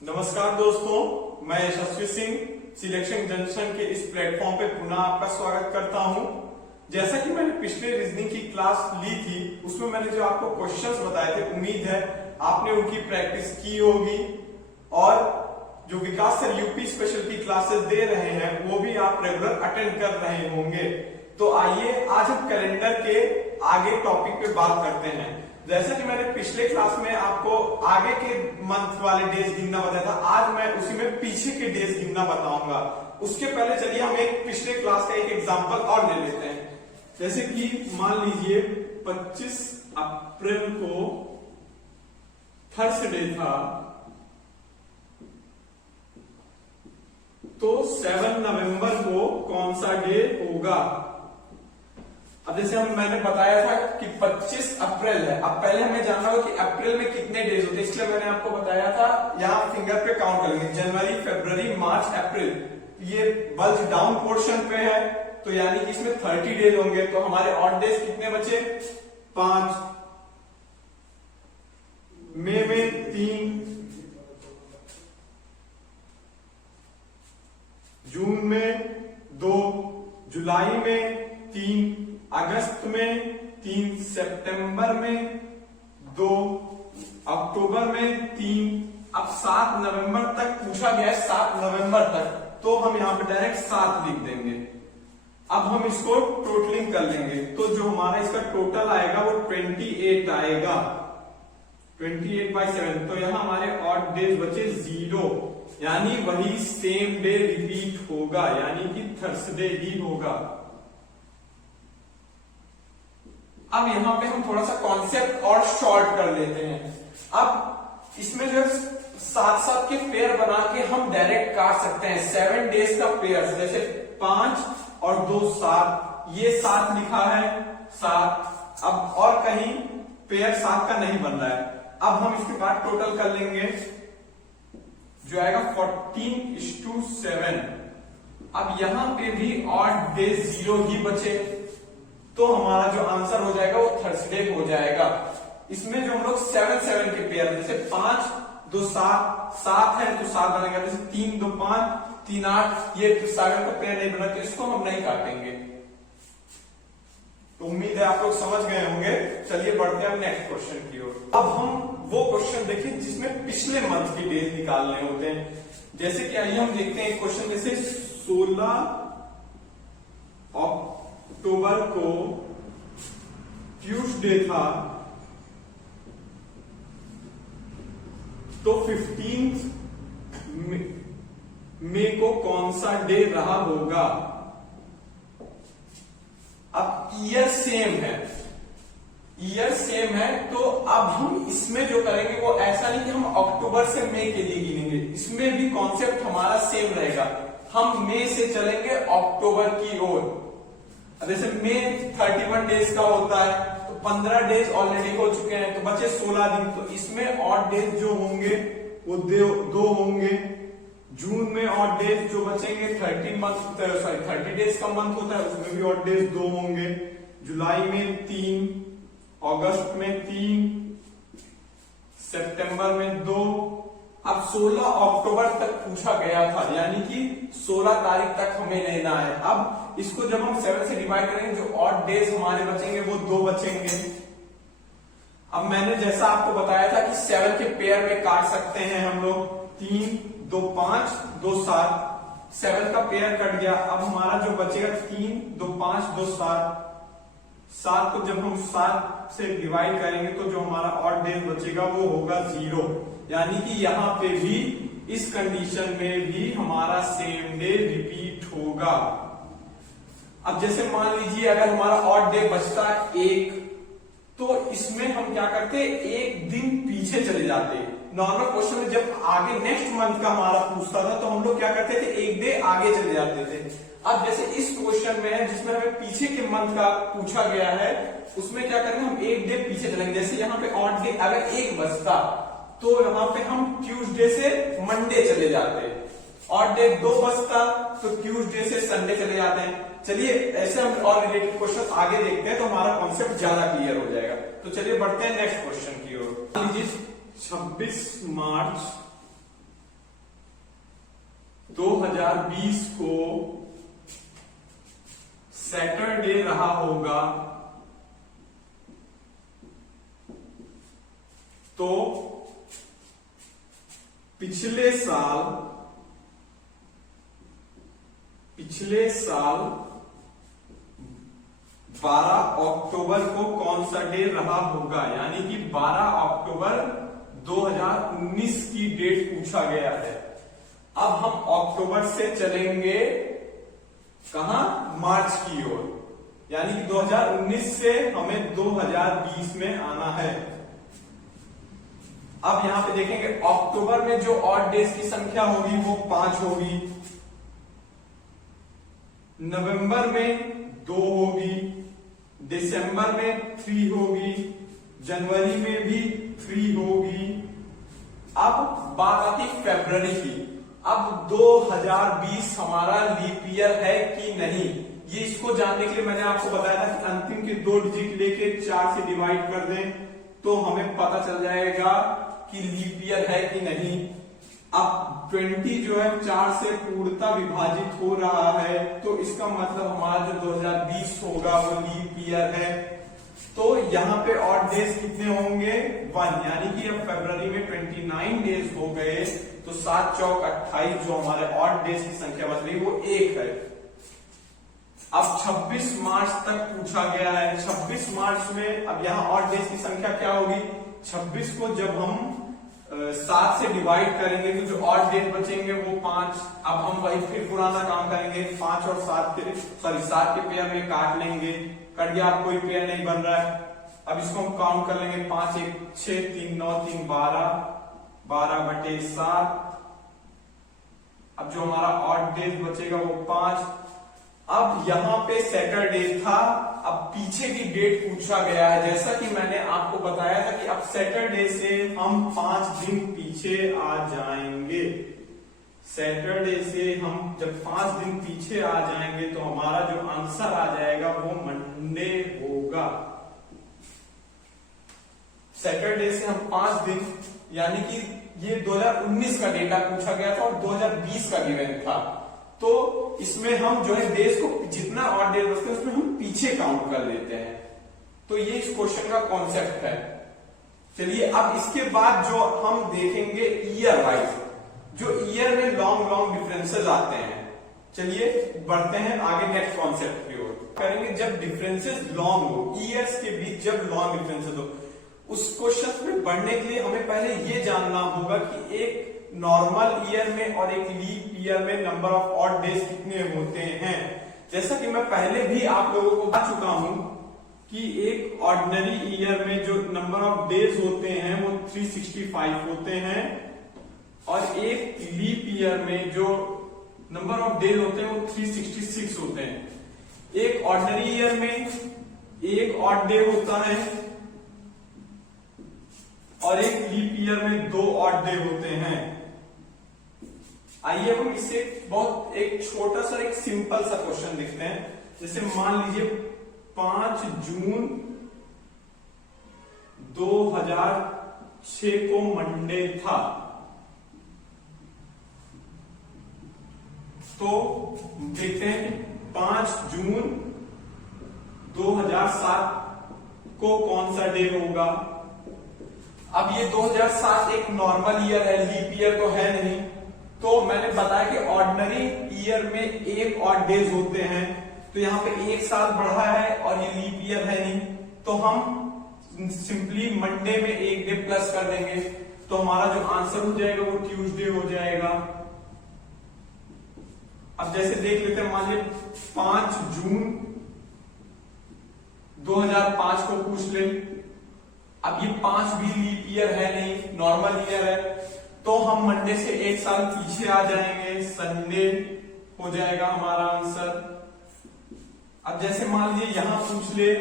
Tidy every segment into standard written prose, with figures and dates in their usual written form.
नमस्कार दोस्तों, मैं यशस्वी सिंह सिलेक्शन जंक्शन के इस प्लेटफॉर्म पे पुनः आपका स्वागत करता हूं। जैसा कि मैंने पिछले रीजनिंग की क्लास ली थी, उसमें मैंने जो आपको क्वेश्चंस बताए थे, उम्मीद है आपने उनकी प्रैक्टिस की होगी और जो विकास सर यूपी स्पेशल की क्लासेस दे रहे हैं वो भी आप रेगुलर अटेंड कर रहे होंगे। तो आइए आज हम कैलेंडर के आगे टॉपिक पे बात करते हैं। जैसा कि मैंने पिछले क्लास में आपको आगे के मंथ वाले डेज गिनना बताया था, आज मैं उसी में पीछे के डेज गिनना बताऊंगा। उसके पहले चलिए हम एक पिछले क्लास का एक एग्जांपल और ले लेते हैं। जैसे कि मान लीजिए 25 अप्रैल को थर्सडे था, तो 7 नवंबर को कौन सा डे होगा। अब जैसे मैंने बताया था कि 25 अप्रैल है। अब पहले हमें जानना होगा कि अप्रैल में कितने डेज होते हैं, इसलिए मैंने आपको बताया था यहां फिंगर पे काउंट करेंगे, जनवरी, फरवरी, मार्च, अप्रैल। ये बल्ज डाउन पोर्शन पे है, तो यानी कि इसमें 30 डेज होंगे। तो हमारे ऑड डेज कितने बचे? 5, मई में 3, जून में 2, जुलाई में 3, अगस्त में 3, सितंबर में 2, अक्टूबर में 3। अब 7 नवंबर तक पूछा गया है, 7 नवंबर तक, तो हम यहां पे डायरेक्ट 7 लिख देंगे। अब हम इसको टोटलिंग कर लेंगे, तो जो हमारा इसका टोटल आएगा वो 28 आएगा, 28/7। तो यहां हमारे ऑड डेज बचे 0, यानी वही सेम डे रिपीट होगा, यानी कि थर्सडे ही होगा। अब यहां पे हम थोड़ा सा कॉन्सेप्ट और शॉर्ट कर लेते हैं। अब इसमें जो साथ साथ के पेयर बना के हम डायरेक्ट काट सकते हैं। 7 डेज का पेयर, जैसे 5 और 2 7, ये 7 लिखा है 7। अब और कहीं पेयर 7 का नहीं बन रहा है। अब हम इसके बाद टोटल कर लेंगे, जो आएगा 14:7। अब यहां पे भी ऑड डेज 0 ही बचे, तो हमारा जो आंसर हो जाएगा वो थर्सडे हो जाएगा। इसमें जो हम लोग 7 के पेयर, जैसे 5 2 7 है तो 7 बनेगा, जैसे 3 2 5 3 8, ये 7 का पेयर नहीं बना, तो इसको हम नहीं काटेंगे। तो उम्मीद है आप लोग समझ गए होंगे। चलिए बढ़ते हैं नेक्स्ट क्वेश्चन की ओर। अब हम वो क्वेश्चन देखें जिसमें पिछले मंथ की डेज निकालने होते हैं। जैसे कि आइए हम देखते हैं क्वेश्चन, जैसे 16 अक्टूबर को ट्यूसडे था, तो 15 मई को कौन सा डे रहा होगा। अब ईयर सेम है, तो अब हम इसमें जो करेंगे वो ऐसा नहीं कि हम अक्टूबर से मई के लिए गिनेंगे, इसमें भी कॉन्सेप्ट हमारा सेम रहेगा। हम मई से चलेंगे अक्टूबर की ओर। जैसे मई 31 डेज का होता है, तो 15 डेज ऑलरेडी हो चुके हैं, तो बचे 16 दिन। तो इसमें ऑड डेज जो होंगे वो 2 होंगे। जून में ऑड डेज जो बचेंगे 30 डेज का मंथ होता है, उसमें भी ऑड डेज 2 होंगे। जुलाई में 3, अगस्त में 3, सितंबर में 2। अब 16 अक्टूबर तक पूछा गया था, यानी कि 16 तारीख तक हमें लेना है। अब इसको जब हम 7 से डिवाइड करेंगे, जो ऑड डेज हमारे बचेंगे वो 2 बचेंगे। अब मैंने जैसा आपको बताया था कि 7 के पेयर में काट सकते हैं हम लोग, 3 2 5 2 7, 7 का पेयर कट गया। अब हमारा जो बचेगा 3 2 5 2 7, 7 को जब हम 7 से डिवाइड करेंगे तो जो हमारा ऑड डेज बचेगा वो होगा 0, यानी कि यहां पे भी इस कंडीशन में भी हमारा सेम डे रिपीट होगा। अब जैसे मान लीजिए अगर हमारा ऑड डे बचता 1, तो इसमें हम क्या करते, 1 दिन पीछे चले जाते। नॉर्मल क्वेश्चन में जब आगे नेक्स्ट मंथ का हमारा पूछता था तो हम लोग क्या करते थे, 1 डे आगे चले जाते थे। अब जैसे इस क्वेश्चन में है जिसमें हमें पीछे के मंथ का पूछा गया है, उसमें क्या करेंगे, हम 1 डे पीछे चलेंगे। जैसे यहाँ पे ऑड डे अगर 1 बचता, तो यहाँ पे हम ट्यूसडे से मंडे चले जाते। ऑड डे 2 बचता, तो ट्यूसडे से संडे चले जाते हैं। चलिए ऐसे हम और रिलेटेड क्वेश्चन आगे देखते हैं, तो हमारा कॉन्सेप्ट ज्यादा क्लियर हो जाएगा। तो चलिए बढ़ते हैं नेक्स्ट क्वेश्चन की ओर। लीजिए 26 मार्च 2020 को सैटरडे रहा होगा तो पिछले साल 12 अक्टूबर को कौन सा डे रहा होगा, यानी कि 12 अक्टूबर 2019 की डेट पूछा गया है। अब हम अक्टूबर से चलेंगे कहां, मार्च की ओर, यानी कि 2019 से हमें 2020 में आना है। अब यहां पे देखेंगे अक्टूबर में जो ऑड डेज की संख्या होगी वो 5 होगी, नवंबर में 2 होगी, दिसंबर में 3 होगी, जनवरी में भी 3 होगी। अब बात आती फरवरी की। अब 2020 हमारा लीप ईयर है कि नहीं, ये इसको जानने के लिए मैंने आपको बताया था कि अंतिम के 2 डिजिट लेके 4 से डिवाइड कर दें तो हमें पता चल जाएगा कि लीप ईयर है कि नहीं। अब 20 जो है 4 से पूर्णतः विभाजित हो रहा है, तो इसका मतलब हमारा जो 2020 होगा वो लीप ईयर है। तो यहाँ पे ऑड डेज कितने होंगे, 1, यानी कि अब फरवरी में 29 डेज हो गए, तो 7 चौक 28 जो हमारे ऑड डेज की संख्या बच रही वो 1 है। अब 26 मार्च तक पूछा गया है। 26 मार्च में अब यहाँ ऑड डेज की संख्या क्या होगी, 26 को जब हम 7 से डिवाइड करेंगे तो जो ऑड डेज बचेंगे वो 5। अब हम वही फिर पुराना काम करेंगे, 5 और 7 के पेयर में काट लेंगे, कट गया, अब कोई पेयर नहीं बन रहा है। अब इसको हम काउंट कर लेंगे, 5 1 6 3 9 3 12, 12/7। अब जो हमारा ऑड डेज बचेगा वो 5। अब यहाँ पे सैटरडे था, अब पीछे की डेट पूछा गया है। जैसा कि मैंने आपको बताया था कि अब सैटरडे से हम 5 दिन पीछे आ जाएंगे। सैटरडे से हम जब 5 दिन पीछे आ जाएंगे तो हमारा जो आंसर आ जाएगा वो मंडे होगा। सैटरडे से हम 5 दिन, यानी कि ये 2019 का डेटा पूछा गया था और 2020 का गिवन था, तो इसमें हम जो है डेज को जितना ऑड डेज बचते हैं उसमें हम पीछे काउंट कर लेते हैं। तो ये इस क्वेश्चन का कॉन्सेप्ट है। चलिए अब इसके बाद जो हम देखेंगे ईयर वाइज, जो ईयर में लॉन्ग डिफरेंसेस आते हैं। चलिए बढ़ते हैं आगे नेक्स्ट कॉन्सेप्ट की ओर। करेंगे जब डिफरेंसेस लॉन्ग हो, ईयर्स के बीच जब लॉन्ग डिफरेंसेस हो, उस क्वेश्चन में बढ़ने के लिए हमें पहले ये जानना होगा कि एक नॉर्मल ईयर में और एक लीप ईयर में नंबर ऑफ ऑड डेज कितने होते हैं। जैसा कि मैं पहले भी आप लोगों को बता चुका हूं कि एक ऑर्डिनरी ईयर में जो नंबर ऑफ डेज होते हैं वो 365 होते हैं, और एक लीप ईयर में जो नंबर ऑफ डेज होते हैं वो 366 होते हैं। एक ऑर्डिनरी ईयर में एक ऑड डे होता है और एक लीप ईयर में 2 ऑड डे होते हैं। आइए हम इसे बहुत एक छोटा सा एक सिंपल सा क्वेश्चन देखते हैं। जैसे मान लीजिए 5 जून 2006 को मंडे था, तो देखते हैं 5 जून 2007 को कौन सा डे होगा। अब ये 2007 एक नॉर्मल ईयर है, लीप ईयर तो है नहीं, तो मैंने बताया कि ऑर्डिनरी ईयर में एक ऑड डेज होते हैं, तो यहाँ पे एक साल बढ़ा है और ये लीप ईयर है नहीं, तो हम सिंपली मंडे में एक डे प्लस कर देंगे, तो हमारा जो आंसर हो जाएगा वो ट्यूसडे हो जाएगा। अब जैसे देख लेते हैं, मान लीजिए 5 जून 2005 को पूछ ले। अब ये 5 भी लीप ईयर है नहीं, नॉर्मल ईयर है, तो हम मंडे से एक साल पीछे आ जाएंगे, संडे हो जाएगा हमारा आंसर। अब जैसे मान लीजिए यहां पूछ ले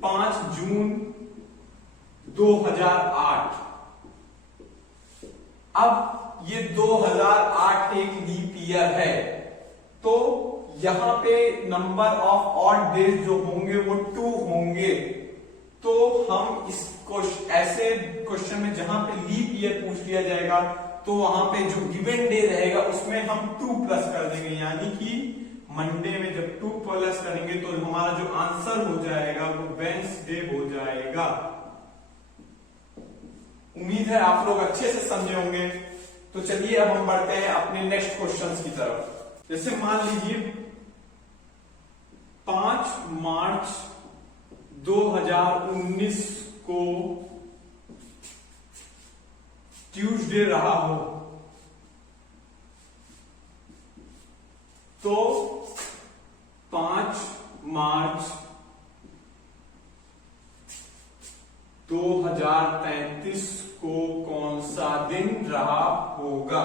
5 जून 2008। अब ये 2008 एक लीप ईयर है, तो यहां पे नंबर ऑफ ऑड डेज जो होंगे वो 2 होंगे। तो हम इस ऐसे क्वेश्चन में जहां पे लीप ईयर पूछ लिया जाएगा तो वहां पे जो गिवन डे रहेगा उसमें हम 2 प्लस कर देंगे, यानी कि मंडे में जब 2 प्लस करेंगे तो हमारा जो आंसर हो जाएगा वो वेडनेसडे हो जाएगा। उम्मीद है आप लोग अच्छे से समझे होंगे। तो चलिए अब हम बढ़ते हैं अपने नेक्स्ट क्वेश्चंस की तरफ। जैसे मान लीजिए 5 मार्च 2019 को ट्यूसडे रहा हो, तो 5 मार्च 2033 को कौन सा दिन रहा होगा।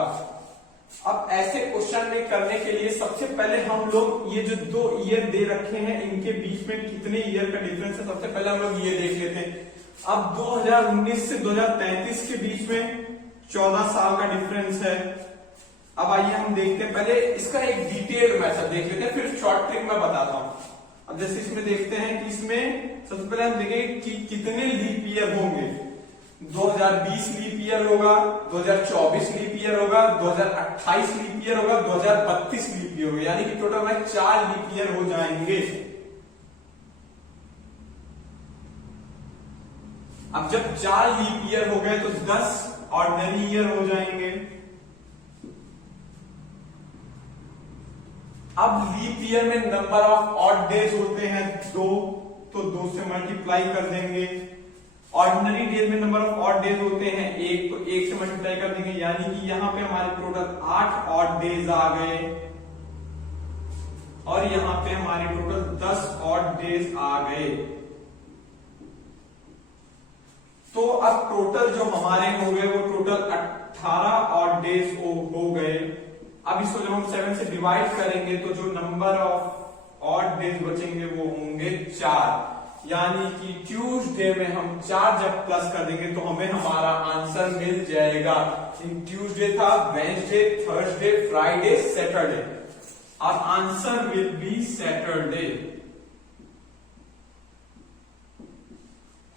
अब ऐसे क्वेश्चन में करने के लिए सबसे पहले हम लोग ये जो 2 ईयर दे रखे हैं इनके बीच में कितने ईयर का डिफरेंस है, सबसे पहले हम लोग ये देख लेते हैं। अब 2019 से 2033 के बीच में 14 साल का डिफरेंस है। अब आइए हम देखते हैं, पहले इसका एक डिटेल मेथड देख लेते हैं, फिर शॉर्ट ट्रिक मैं बताता हूं। अब जैसे इसमें देखते हैं कि इसमें सबसे पहले हम देखेंगे कि कितने लीप ईयर होंगे। 2020 लीप ईयर होगा, 2024 लीप ईयर होगा, 2028 लीप ईयर होगा, 2032 लीप ईयर होगा, यानी कि टोटल में 4 लीप ईयर हो जाएंगे। अब जब 4 लीप ईयर हो गए तो 10 ऑर्डिनरी ईयर हो जाएंगे। अब लीप ईयर में नंबर ऑफ ऑड डेज होते हैं 2, तो 2 से मल्टीप्लाई कर देंगे। ऑर्डिनरी डेज में नंबर ऑफ ऑड डेज होते हैं 1, तो 1 से मल्टीप्लाई कर देंगे, यानी कि यहां पे हमारे टोटल 8 ऑड डेज आ गए, और यहां पे हमारे टोटल 10 ऑड डेज आ गए। तो अब टोटल जो हमारे हो गए वो टोटल 18 ऑड डेज हो गए। अब इसको जब हम 7 से डिवाइड करेंगे तो जो नंबर ऑफ ऑड डेज बचेंगे वो होंगे 4, यानी कि ट्यूसडे में हम 4 जब प्लस कर देंगे तो हमें हमारा आंसर मिल जाएगा। इन ट्यूसडे था वेडनेसडे, थर्सडे, फ्राइडे, सैटरडे, और answer will be Saturday.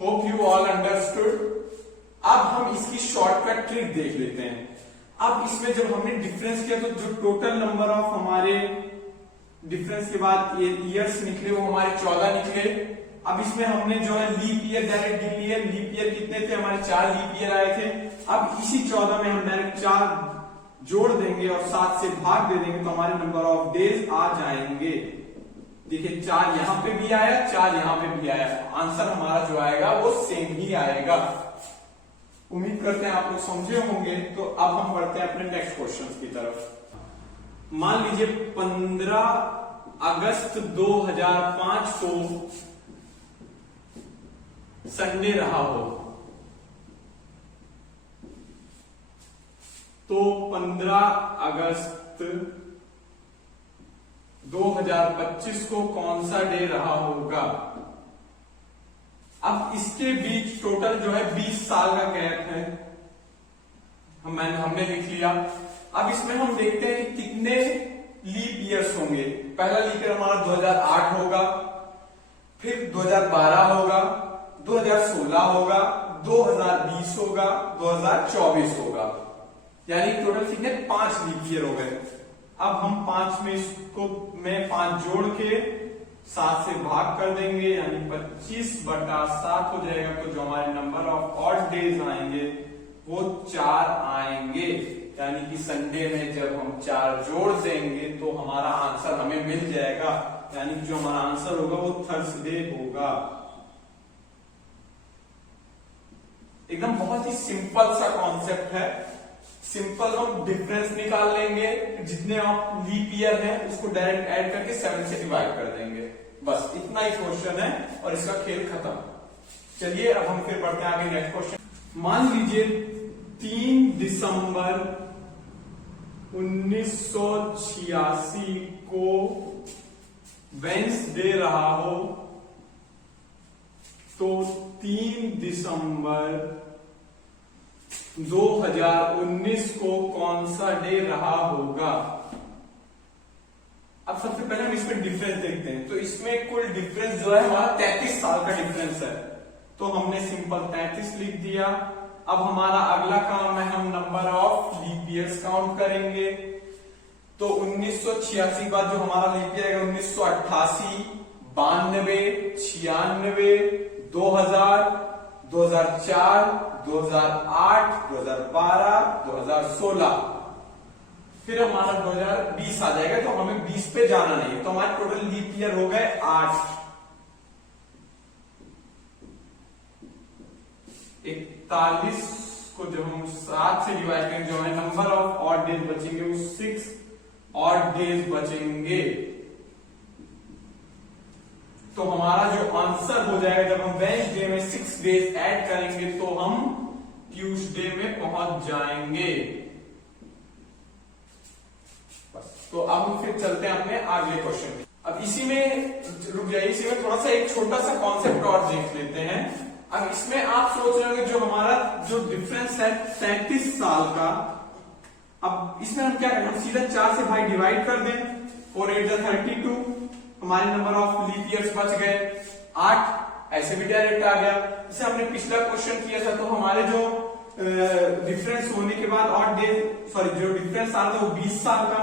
Hope you all understood. अब हम इसकी शॉर्टकट ट्रिक देख लेते हैं। अब इसमें जब हमने डिफरेंस किया तो जो टोटल नंबर ऑफ हमारे डिफरेंस के बाद ईयर्स निकले वो हमारे 14 निकले। अब इसमें हमने जो है लीप ईयर डायरेक्ट गिन लिए। लीप ईयर कितने थे हमारे? 4 लीप ईयर आए थे। अब इसी 14 में हम डायरेक्ट 4 जोड़ देंगे और 7 से भाग दे देंगे तो हमारे नंबर ऑफ डेज आ जाएंगे। देखिए 4 यहां पे भी आया, 4 यहां पे भी आया, आंसर हमारा जो आएगा वो सेम ही आएगा। उम्मीद करते हैं आप लोग समझे होंगे। तो अब हम बढ़ते हैं अपने नेक्स्ट क्वेश्चन की तरफ। मान लीजिए 15 अगस्त 2005 को संडे रहा हो, तो 15 अगस्त 2025 को कौन सा डे रहा होगा। अब इसके बीच टोटल जो है 20 साल का गैप है, हमने लिख लिया। अब इसमें हम देखते हैं कि कितने लीप ईयर्स होंगे। पहला लीप ईयर हमारा 2008 होगा, फिर 2012 होगा, 2016 होगा, 2020 होगा, 2024 होगा, यानी टोटल कितने 5 लीप ईयर हो गए। अब हम 5 में इसको 5 जोड़ के 7 से भाग कर देंगे, यानी 25/7 हो जाएगा। तो जो हमारे नंबर ऑफ ऑड डेज आएंगे वो 4 आएंगे, यानी कि संडे में जब हम 4 जोड़ देंगे तो हमारा आंसर हमें मिल जाएगा, यानी कि जो हमारा आंसर होगा वो थर्सडे होगा। एकदम बहुत ही सिंपल सा कॉन्सेप्ट है। सिंपल हम डिफरेंस निकाल लेंगे, जितने आप लीप ईयर है उसको डायरेक्ट ऐड करके 7 से डिवाइड कर देंगे, बस इतना ही क्वेश्चन है और इसका खेल खत्म। चलिए अब हम फिर पढ़ते हैं आगे नेक्स्ट क्वेश्चन। मान लीजिए 3 दिसंबर 1986 को वेडनेसडे रहा हो, तो 3 दिसंबर 2019 को कौन सा डे रहा होगा। अब सबसे पहले हम इसमें डिफरेंस देखते हैं। तो इसमें कुल डिफरेंस जो है हमारा 33 साल का डिफरेंस है, तो हमने सिंपल 33 लिख दिया। अब हमारा अगला काम है, हम number of leap years count करेंगे। तो 1986 बाद जो हमारा लीप ईयर है 1988, 92, 96, 2000, 2004, 2008, 2012, 2016, फिर हमारा 2020 आ जाएगा। तो हमें 20 पे जाना नहीं है, तो हमारे टोटल लीप ईयर हो गए 8। 41 को जब हम 7 से डिवाइड करेंगे, जो हमें नंबर ऑफ ऑड डेज बचेंगे वो 6 ऑड डेज बचेंगे। तो हमारा जो आंसर हो जाएगा, जब हम वेडनेसडे में 6 डेज ऐड करेंगे तो हम ट्यूसडे में पहुंच जाएंगे। बस, तो अब हम फिर चलते हैं अपने अगले क्वेश्चन। अब इसी में रुक जाइए, इसी में थोड़ा सा एक छोटा सा कॉन्सेप्ट और देख लेते हैं। अब इसमें आप सोच रहे होंगे जो हमारा जो डिफरेंस है 33 साल का, अब इसमें हम क्या करें, हम सीधा 4 से भाई डिवाइड कर दें, 4 8 32, हमारे नंबर ऑफ लीप ईयर्स बच गए 8, ऐसे भी डायरेक्ट आ गया। जैसे हमने पिछला क्वेश्चन किया था, तो हमारे जो डिफरेंस होने के बाद ऑड डेज, सॉरी जो डिफरेंस आ रहा था वो 20 साल का,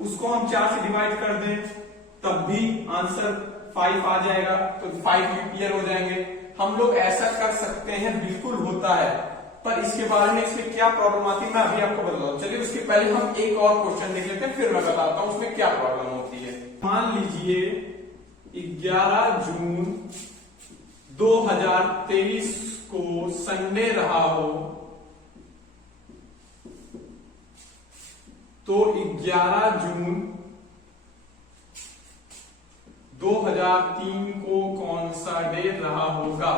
उसको हम 4 से डिवाइड कर दें तब भी आंसर 5 आ जाएगा, तो 5 लीप ईयर हो जाएंगे। हम लोग ऐसा कर सकते हैं, बिल्कुल होता है, पर इसके बारे में इसमें क्या प्रॉब्लम आती है मैं अभी आपको बताता हूँ। चलिए उसके पहले हम एक और क्वेश्चन देख लेते हैं, फिर मैं बताता हूँ उसमें क्या प्रॉब्लम होती है। मान लीजिए 11 जून 2023 को संडे रहा हो, तो 11 जून 2003 को कौन सा डे रहा होगा।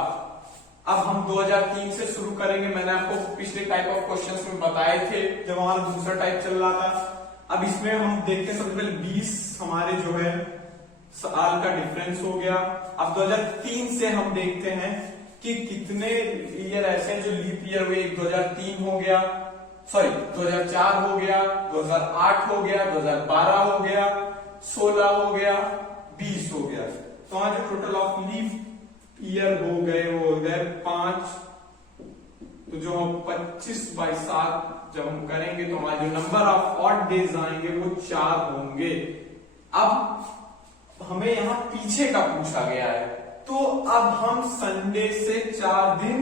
अब हम 2003 से शुरू करेंगे, मैंने आपको पिछले टाइप ऑफ क्वेश्चंस में बताए थे जब हमारा दूसरा टाइप चल रहा था। अब इसमें हम देखते हैं, सबसे पहले 20 हमारे जो है साल का डिफरेंस हो गया। अब 2003 से हम देखते हैं कि कितने ईयर ऐसे हैं जो लीप ईयर हुए। 2003 हो गया, सॉरी 2004 हो गया, 2008 हो गया, 2012 हो गया, 16 हो गया, 20 हो गया। तो हमारा जो टोटल ऑफ लीप ईयर हो गए वो हो गए 5। तो जो हम 25/7 जब हम करेंगे तो हमारे जो नंबर ऑफ ऑड डेज आएंगे वो 4 होंगे। अब हमें यहां पीछे का पूछा गया है, तो अब हम संडे से 4 दिन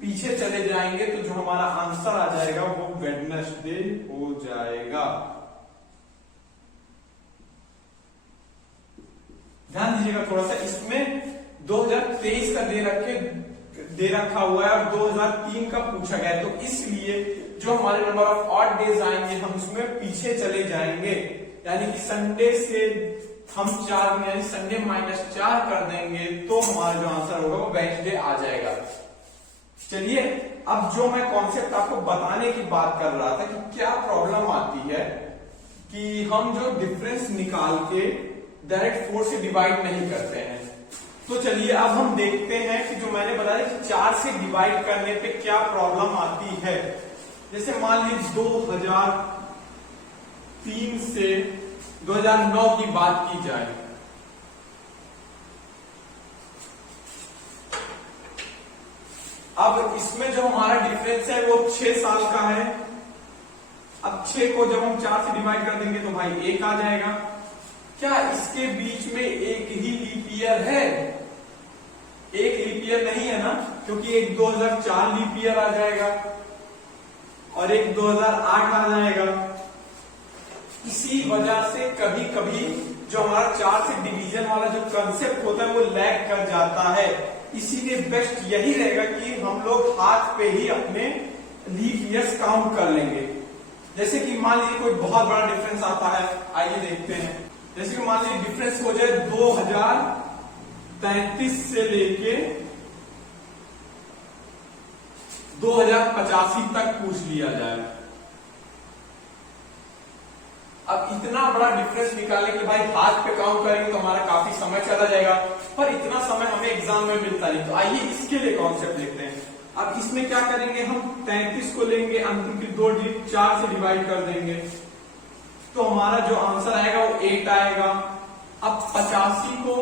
पीछे चले जाएंगे, तो जो हमारा आंसर आ जाएगा वो वेडनेसडे हो जाएगा। ध्यान दीजिएगा थोड़ा सा, इसमें 2023 का दे रखा हुआ है और 2003 का पूछा गया है, तो इसलिए जो हमारे नंबर ऑफ ऑड डेज आएंगे हम उसमें पीछे चले जाएंगे, यानी कि संडे से हम 4 यानी संडे -4 कर देंगे तो हमारा जो आंसर होगा वो वेडनेसडे आ जाएगा। चलिए, अब जो मैं कॉन्सेप्ट आपको बताने की बात कर रहा था कि क्या प्रॉब्लम आती है कि हम जो डिफरेंस निकाल के डायरेक्ट 4 से डिवाइड नहीं करते हैं। तो चलिए अब हम देखते हैं कि जो मैंने बताया कि 4 से डिवाइड करने पे क्या प्रॉब्लम आती है। जैसे मान लीजिए 2003 से 2009 की बात की जाए, अब इसमें जो हमारा डिफरेंस है वो 6 साल का है। अब 6 को जब हम 4 से डिवाइड कर देंगे तो भाई 1 आ जाएगा। क्या इसके बीच में एक ही लीप ईयर है? एक लीप ईयर नहीं है ना, क्योंकि एक 2004 लीप ईयर आ जाएगा और एक 2008 आ जाएगा। इसी वजह से कभी कभी जो हमारा 4 से डिवीजन वाला जो कंसेप्ट होता है वो लैग कर जाता है। इसीलिए बेस्ट यही रहेगा कि हम लोग हाथ पे ही अपने लीप ईयर्स काउंट कर लेंगे। जैसे कि मान लीजिए कोई बहुत बड़ा डिफरेंस आता है, आइए देखते हैं। जैसे कि मान लीजिए डिफरेंस हो जाए 2033 से लेके 2085 तक पूछ लिया जाए। अब इतना बड़ा डिफरेंस निकालने के भाई हाथ पे काउंट करेंगे तो हमारा काफी समय चला जाएगा, पर इतना समय हमें एग्जाम में मिलता नहीं। तो आइए इसके लिए कॉन्सेप्ट देखते हैं। अब इसमें क्या करेंगे, हम 33 को लेंगे, अंतिम की 2 डिजिट 4 से डिवाइड कर देंगे तो हमारा जो आंसर आएगा वो 8 आएगा। अब 85 को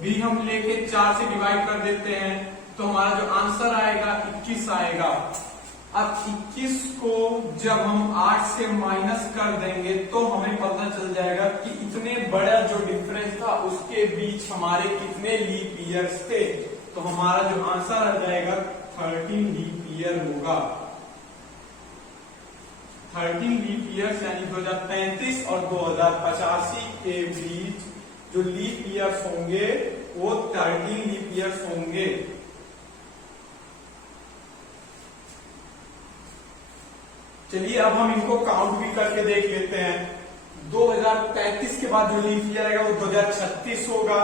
भी हम लेके 4 से डिवाइड कर देते हैं तो हमारा जो आंसर आएगा 21 आएगा। अब 21 को जब हम 8 से माइनस कर देंगे तो हमें पता चल जाएगा कि इतने बड़ा जो डिफरेंस था उसके बीच हमारे कितने लीप ईयर्स थे। तो हमारा जो आंसर आ जाएगा 13 लीप ईयर होगा। 13 लीप ईयर्स यानी 2035 और 2085 के बीच जो लीप ईयर्स होंगे वो 13 लीप ईयर्स होंगे। चलिए अब हम इनको काउंट भी करके देख लेते हैं। 2035 के बाद जो लीप ईयर आएगा वो 2036 होगा,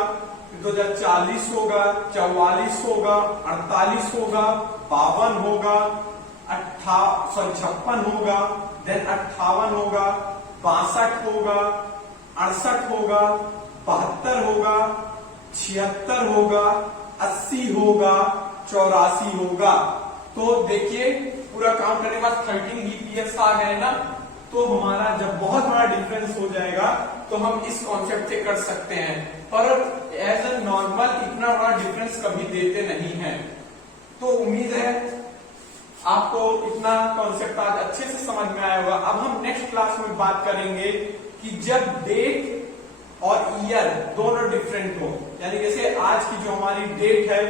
2040 होगा, 44 होगा, 48 होगा, 52 होगा, 56 होगा, देन 58 होगा, 62 होगा, 68 होगा, 72 होगा, 76 होगा, 80 होगा, 84 होगा। तो देखिए पूरा काउंट करने के बाद 13 लीप ईयर्स आ गए ना, तो हमारा जब बहुत बड़ा डिफरेंस हो जाएगा तो हम इस कॉन्सेप्ट से कर सकते हैं, पर एज ए नॉर्मल इतना बड़ा डिफरेंस कभी देते नहीं है। तो उम्मीद है आपको इतना कॉन्सेप्ट आज अच्छे से समझ में आया होगा। अब हम नेक्स्ट क्लास में बात करेंगे कि जब डेट और ईयर दोनों डिफरेंट हो, यानी जैसे आज की जो हमारी डेट है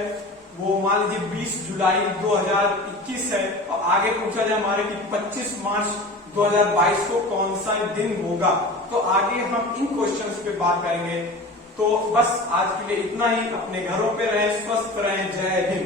वो मान लीजिए 20 जुलाई 2021 है और आगे पूछा जाए हमारे कि 25 मार्च 2022 को कौन सा दिन होगा, तो आगे हम इन क्वेश्चंस पे बात करेंगे। तो बस आज के लिए इतना ही। अपने घरों पे रहें, स्वस्थ रहें। जय हिंद।